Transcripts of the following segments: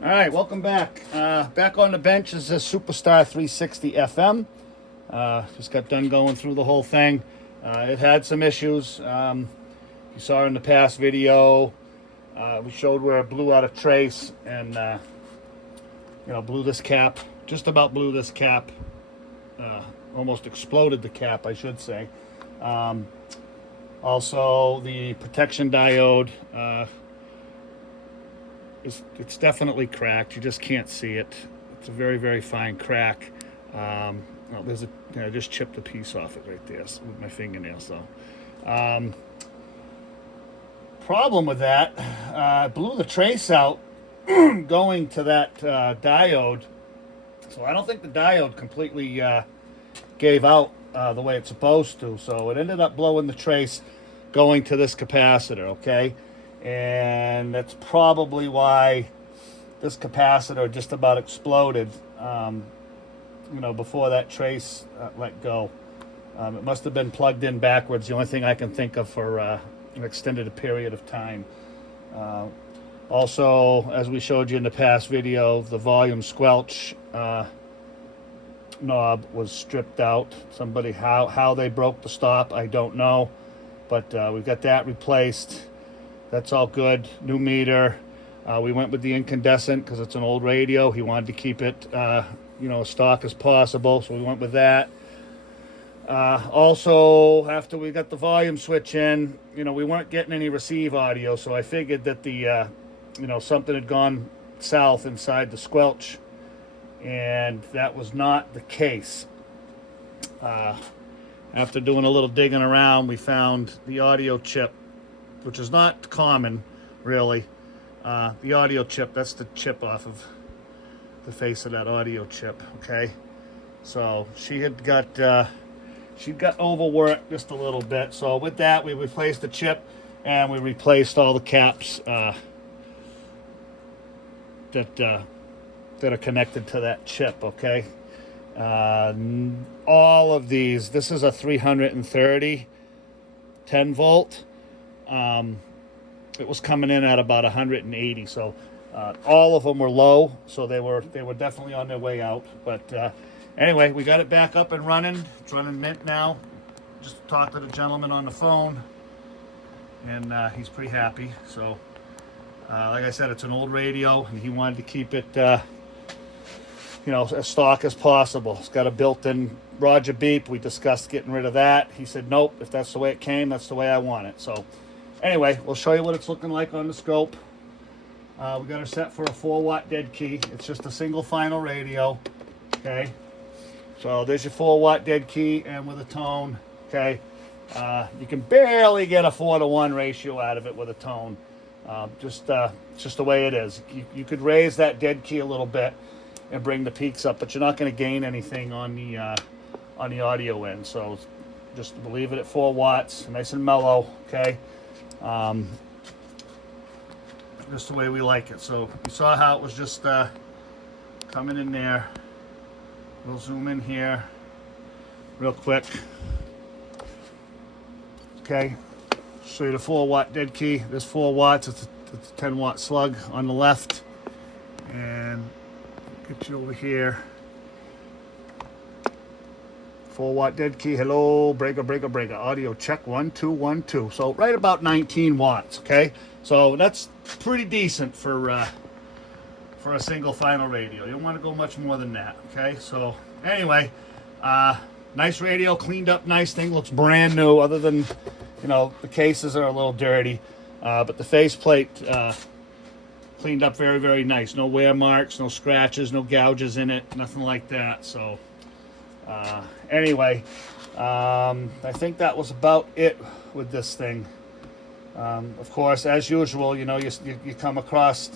All right, welcome back. Back on the bench is this Superstar 360 FM. Just got done going through the whole thing. It had some issues. You saw in the past video, we showed where it blew out of trace and, blew this cap. Just about blew this cap. Almost exploded the cap, I should say. Also, the protection diode. It's definitely cracked. You just can't see it. It's a very, very fine crack. Well, I just chipped a piece off it right there with my fingernail. So, problem with that, blew the trace out going to that diode. So I don't think the diode completely gave out the way it's supposed to. So it ended up blowing the trace going to this capacitor. Okay. And that's probably why this capacitor just about exploded, before that trace let go. It must have been plugged in backwards, the only thing I can think of for an extended period of time. Also, as we showed you in the past video, the volume squelch knob was stripped out. Somebody, how they broke the stop, I don't know. But we've got that replaced. That's all good. New meter. We went with the incandescent because it's an old radio. He wanted to keep it, as stock as possible, so we went with that. Also, after we got the volume switch in, we weren't getting any receive audio, so I figured that the, something had gone south inside the squelch, and that was not the case. After doing a little digging around, we found the audio chip, which is not common, really. The audio chip, that's the chip off of the face of that audio chip, okay? So she got overworked just a little bit. So with that, we replaced the chip, and we replaced all the caps that are connected to that chip, okay? All of these, this is a 330 10 volt. It was coming in at about 180, so all of them were low, so they were definitely on their way out. But anyway, we got it back up and running. It's running mint now. Just talked to the gentleman on the phone, and he's pretty happy. So like I said, it's an old radio, and he wanted to keep it as stock as possible. It's got a built-in Roger beep. We discussed getting rid of that. He said, nope, if that's the way it came, that's the way I want it. So anyway, we'll show you what it's looking like on the scope. We got her set for a 4-watt dead key. It's just a single final radio, okay? So there's your 4-watt dead key, and with a tone, okay? You can barely get a 4-to-1 ratio out of it with a tone. It's just the way it is. You could raise that dead key a little bit and bring the peaks up, but you're not going to gain anything on the audio end. So just leave it at 4 watts, nice and mellow, okay? Just the way we like it. So you saw how it was just coming in there. We'll zoom in here real quick. Okay, show you the 4-watt dead key. There's 4 watts. It's a 10-watt slug on the left, and get you over here. 4-watt dead key. Hello, breaker. Audio check 1 2 1 2. So right about 19 watts. Okay, so that's pretty decent for a single final radio. You don't want to go much more than that. Okay, so anyway, nice radio, cleaned up, nice thing. Looks brand new. Other than the cases are a little dirty, but the faceplate cleaned up very, very nice. No wear marks, no scratches, no gouges in it, nothing like that. So. Anyway, I think that was about it with this thing. Of course, as usual, you come across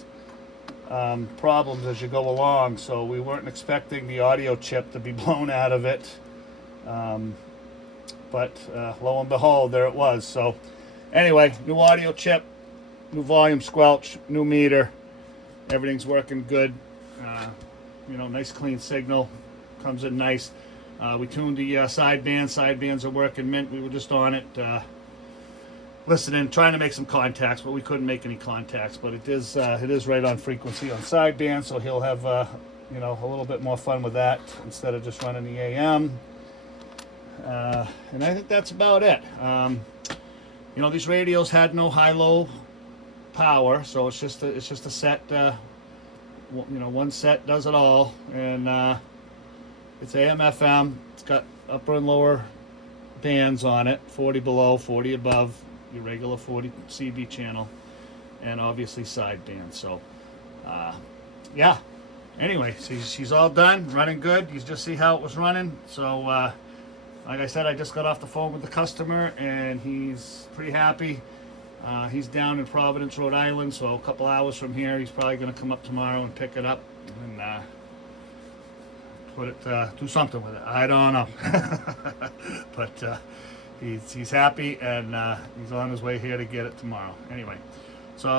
problems as you go along, so we weren't expecting the audio chip to be blown out of it. But lo and behold, there it was. So anyway, new audio chip, new volume squelch, new meter. Everything's working good. Nice clean signal. Comes in nice. We tuned the sidebands. Sidebands are working mint. We were just on it. listening, trying to make some contacts, but we couldn't make any contacts. But it is right on frequency on sideband, so he'll have you know, a little bit more fun with that instead of just running the AM. And I think that's about it. You know, these radios had no high-low power, so it's just a set. You know, one set does it all, and it's AM/FM. It's got upper and lower bands on it, 40 below, 40 above, your regular 40 CB channel, and obviously sideband. So, yeah. Anyway, so she's all done, running good. You just see how it was running. So, like I said, I just got off the phone with the customer, and he's pretty happy. He's down in Providence, Rhode Island, so a couple hours from here. He's probably going to come up tomorrow and pick it up and put it, do something with it. I don't know, but he's happy, and he's on his way here to get it tomorrow. Anyway, so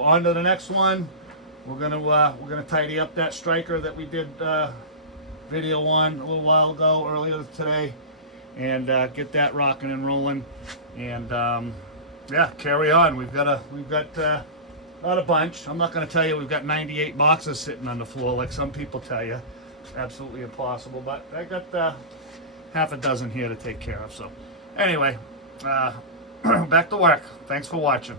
on to the next one. We're gonna tidy up that striker that we did video on a little while ago, earlier today, and get that rocking and rolling, and yeah, carry on. We've got not a bunch. I'm not going to tell you we've got 98 boxes sitting on the floor like some people tell you. Absolutely impossible. But I got half a dozen here to take care of. So anyway, back to work. Thanks for watching.